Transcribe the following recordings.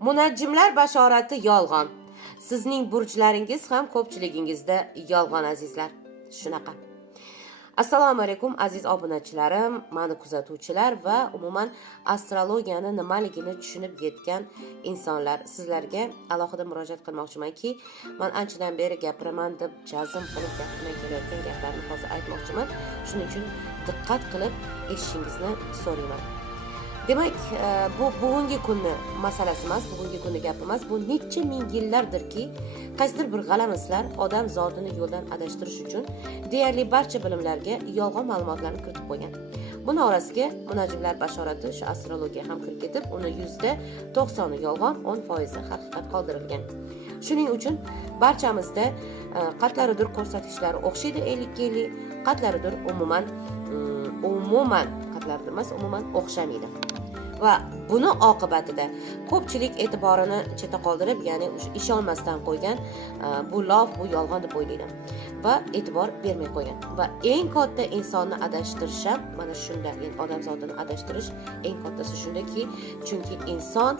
Munajjimlar bashorati yolg'on. Sizning burchlaringiz ham ko'pchiligingizda yolg'on azizlar. Shunaqa. Assalomu alaykum aziz obunachilarim, meni kuzatuvchilar va umuman astrologiyani nimaligini tushunib yetgan insonlar. Sizlarga alohida murojaat qilmoqchimanki, men anchadan beri gapiraman deb jazm qilib gapirmay kelayotgan gaplarni hozir aytmoqchiman. Shuning uchun diqqat qilib eshitishingizni so'rayman. Demak, bu bugungi kunni masalasi emas, bugungi kunni gapi emas. Bu necha ming yillardirki, qaysidir bir g'alamislar odam zotini yo'ldan adashtirish uchun deyarli barcha bilimlarga yolg'on ma'lumotlarni kiritib qo'ygan. Buning orasiga munajjimlar bashorati, shu astrologiya ham kirib ketib, uni %90 yolg'on, 10% haqiqat qoldirilgan. Shuning uchun barchamizda qatlaridir ko'rsatkichlari o'xshaydi 50-50, qatlaridir umuman qatlaridir emas, umuman o'xshamaydi. Va buni oqibatida ko'pchilik e'tiborini chetda qoldirib, ya'ni ishonmasdan qo'ygan, bu lof, bu yolg'on deb o'ylaydi va e'tibor bermay qo'ygan. Va eng katta insonni adashtirish ham mana shunda, ya'ni odam zotini adashtirish eng kattasi shundaki, chunki inson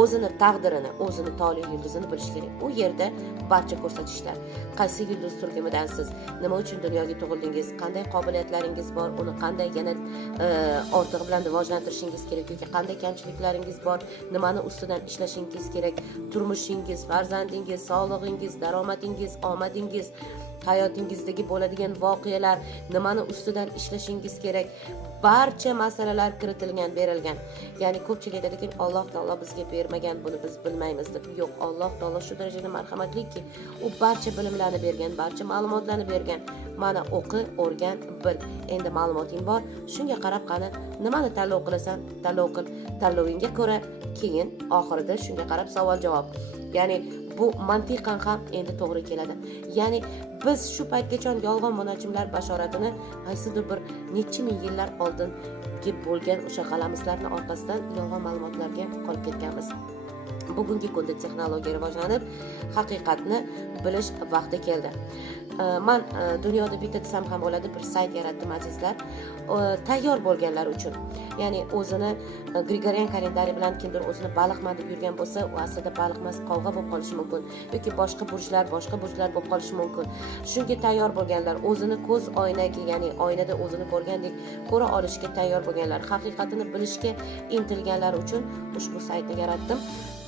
o'zini taqdirini, o'zini tole yulduzini bilish kerak. U yerda barcha ko'rsatishlar, qaysi yulduz turkumidansiz, nima uchun dunyoga tug'ildingiz, qanday qobiliyatlaringiz bor, uni qanday yana ortig'i bilan rivojlantirishingiz kerak yoki qanday kamchiliklaringiz bor, nimani ustidan ishlashingiz kerak, turmushingiz, farzandingiz, sog'lig'ingiz, daromadingiz, omadingiz, hayotingizdagi bo'ladigan voqealar, nimani ustidan ishlashingiz kerak, barcha masalalar kiritilgan, berilgan. Ya'ni ko'pchilik aytadiki, Alloh taolo bizga bermagan, buni biz bilmaymiz deb. Yo'q, Alloh taolo shu darajada marhamatliki, u barcha bilimlarni bergan, barcha ma'lumotlarni bergan. Mana o'qi, o'rgan, bil. Endi ma'lumoting bor, shunga qarab qani nimani tanlov qilasan, tanlov qil. Tanlovingga ko'ra keyin oxirida shunga qarab savol-javob. Ya'ni bu mantiqan ham endi to'g'ri keladi. Ya'ni biz shu paytgacha yolg'on munajjimlar bashoratini qaysidir bir necha ming yillar oldingi bo'lgan o'sha g'alamislarning orqasidan yolg'on ma'lumotlarga qolib ketganmiz. Bugungi kunda texnologiya rivojlanib, haqiqatni bilish vaqti keldi. Men dunyoda bitta desam ham bo'ladi, bir sayt yaratdim azizlar. Tayyor bo'lganlar uchun. Ya'ni o'zini Gregorian kalendari bilan kimdir o'zini baliqman deb yurgan bo'lsa, u aslida baliq emas, qovg'a bo'lib qolishi mumkin yoki boshqa burjlar bo'lib qolishi mumkin. Shunga tayyor bo'lganlar, o'zini ko'z oynaga, ya'ni oynada o'zini ko'rgandek ko'ra olishga tayyor bo'lganlar, haqiqatini bilishga intilganlar uchun ushbu saytni yaratdim.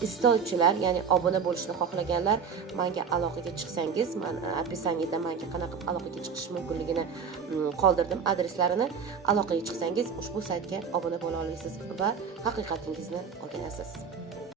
Istovchilar, ya'ni obuna bo'lishni xohlaganlar, menga aloqaga chiqsangiz, men описаниеda menga qanaqa aloqaga chiqish mumkinligini qoldirdim, adreslarini. Aloqaga chiqsangiz ushbu saytga obuna bo'la olasiz va haqiqatingizni o'rganasiz.